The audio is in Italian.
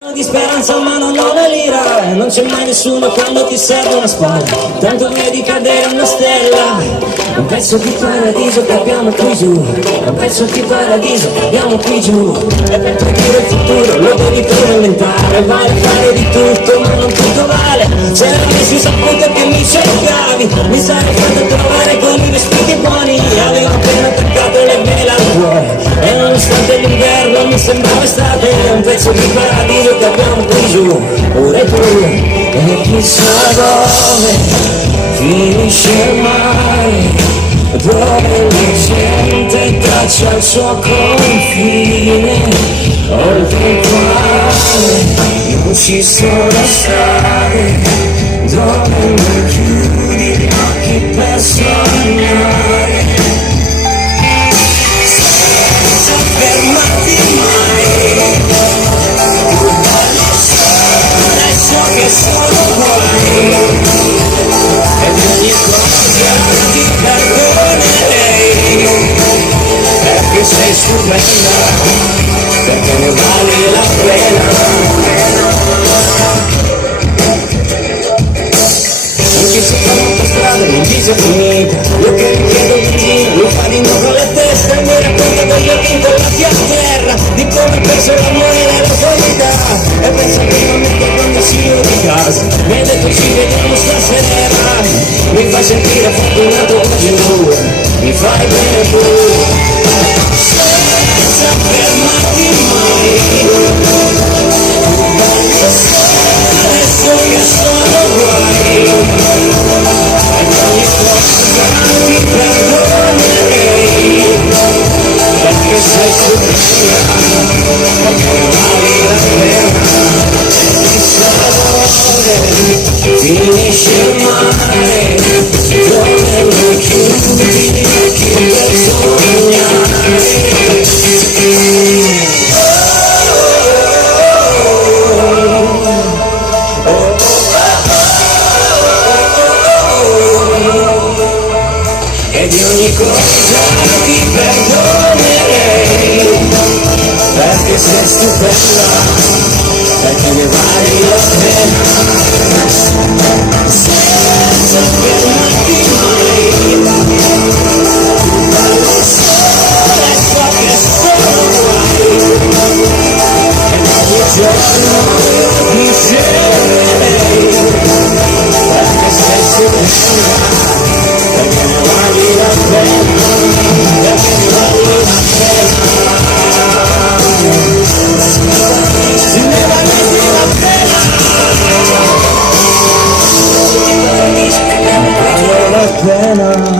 Di speranza ma non ho una lira, non c'è mai nessuno quando ti serve una spalla, tanto vedi cadere una stella, un pezzo di paradiso che abbiamo qui giù, un pezzo di paradiso che abbiamo qui giù, e per capire il futuro lo devi per inventare, vale a fare di tutto ma non tutto vale, se avessi saputo che mi cercavi, mi sarei fatto trovare con i vestiti buoni, avevo appena attaccato le vele al cuore, e nonostante l'inverno mi sembrava estate, un pezzo di paradiso che abbiamo qui giù, ora tu, e chissà dove finisce mai, dove la gente traccia il suo confine, oltre il quale non ci sono strade, dove non chiudi gli occhi per sognare, senza fermarti mai. Che sono guai e di ogni cosa ti perdonerei, perché sei stupenda, perché ne vale la pena. Anche se per strada non dice finita, io che mi chiedo vicino, lo fa di nuovo la testa e mi racconta degli occhi con la terra, di come ho perso l'amore nella tua vita, e penso che non mi quando si di casa, mi hai detto ci vediamo stasera, mi fai sentire fortunato giù, mi fai bene tu, senza fermarti mai, adesso che sono guai, e ogni cosa ti perdonerei, perché sei stupenda, perché vali la pena. Finisce il mare, dove non chiudi gli occhi per sognare. E di ogni cosa ti perdonerei, perché sei stupenda, perché ne vale la pena, senza fermarti mai, dalle sole so che sono guai, e ogni giorno mi sceglierei, perché sei stupenda, perché ne vale la pena, perché ne vale la pena. Vale la pena.